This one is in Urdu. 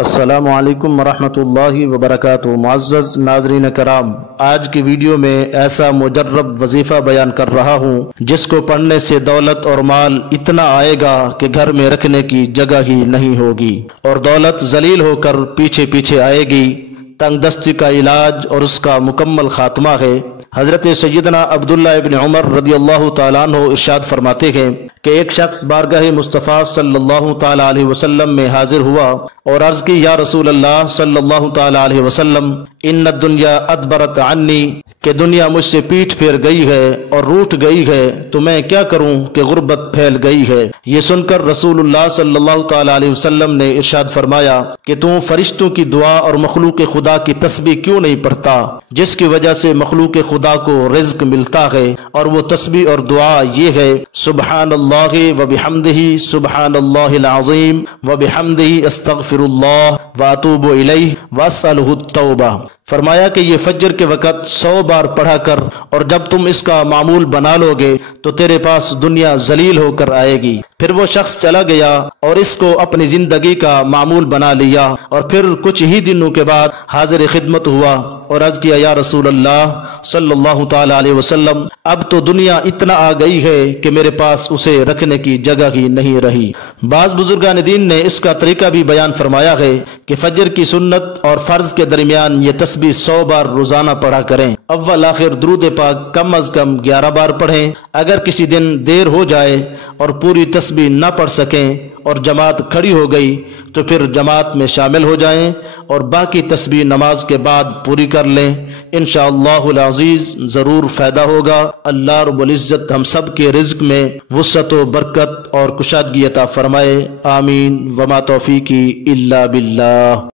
السلام علیکم ورحمۃ اللہ وبرکاتہ۔ معزز ناظرین کرام، آج کی ویڈیو میں ایسا مجرب وظیفہ بیان کر رہا ہوں جس کو پڑھنے سے دولت اور مال اتنا آئے گا کہ گھر میں رکھنے کی جگہ ہی نہیں ہوگی، اور دولت ذلیل ہو کر پیچھے پیچھے آئے گی۔ تنگ دستی کا علاج اور اس کا مکمل خاتمہ ہے۔ حضرت سیدنا عبداللہ ابن عمر رضی اللہ تعالیٰ عنہ ارشاد فرماتے ہیں کہ ایک شخص بارگاہ مصطفیٰ صلی اللہ تعالیٰ علیہ وسلم میں حاضر ہوا اور عرض کی، یا رسول اللہ صلی اللہ تعالیٰ علیہ وسلم، ان الدنیا ادبرت عنی، کہ دنیا مجھ سے پیٹھ پھیر گئی ہے اور روٹھ گئی ہے، تو میں کیا کروں کہ غربت پھیل گئی ہے۔ یہ سن کر رسول اللہ صلی اللہ تعالیٰ علیہ وسلم نے ارشاد فرمایا کہ تو فرشتوں کی دعا اور مخلوق خدا کی تسبیح کیوں نہیں پڑھتا، جس کی وجہ سے مخلوق خدا کو رزق ملتا ہے، اور وہ تسبیح اور دعا یہ ہے، سبحان اللہ وبحمدہ، سبحان اللہ العظیم وبحمدہ، استغفر اللہ واتوب الیہ واسألہ التوبہ۔ فرمایا کہ یہ فجر کے وقت 100 بار پڑھا کر، اور جب تم اس کا معمول بنا لو گے تو تیرے پاس دنیا ذلیل ہو کر آئے گی۔ پھر وہ شخص چلا گیا اور اس کو اپنی زندگی کا معمول بنا لیا، اور پھر کچھ ہی دنوں کے بعد حاضر خدمت ہوا اور عرض کیا، یا رسول اللہ صلی اللہ تعالی علیہ وسلم، اب تو دنیا اتنا آ گئی ہے کہ میرے پاس اسے رکھنے کی جگہ ہی نہیں رہی۔ بعض بزرگان دین نے اس کا طریقہ بھی بیان فرمایا ہے کہ فجر کی سنت اور فرض کے درمیان یہ تسبیح 100 بار روزانہ پڑھا کریں۔ اول آخر درود پاک کم از کم 11 بار پڑھیں۔ اگر کسی دن دیر ہو جائے اور پوری تسبیح نہ پڑھ سکیں اور جماعت کھڑی ہو گئی تو پھر جماعت میں شامل ہو جائیں اور باقی تسبیح نماز کے بعد پوری کر لیں۔ انشاءاللہ العزیز ضرور فائدہ ہوگا۔ اللہ رب العزت ہم سب کے رزق میں وسعت و برکت اور کشادگی عطا فرمائے، آمین۔ وما توفیقی الا باللہ۔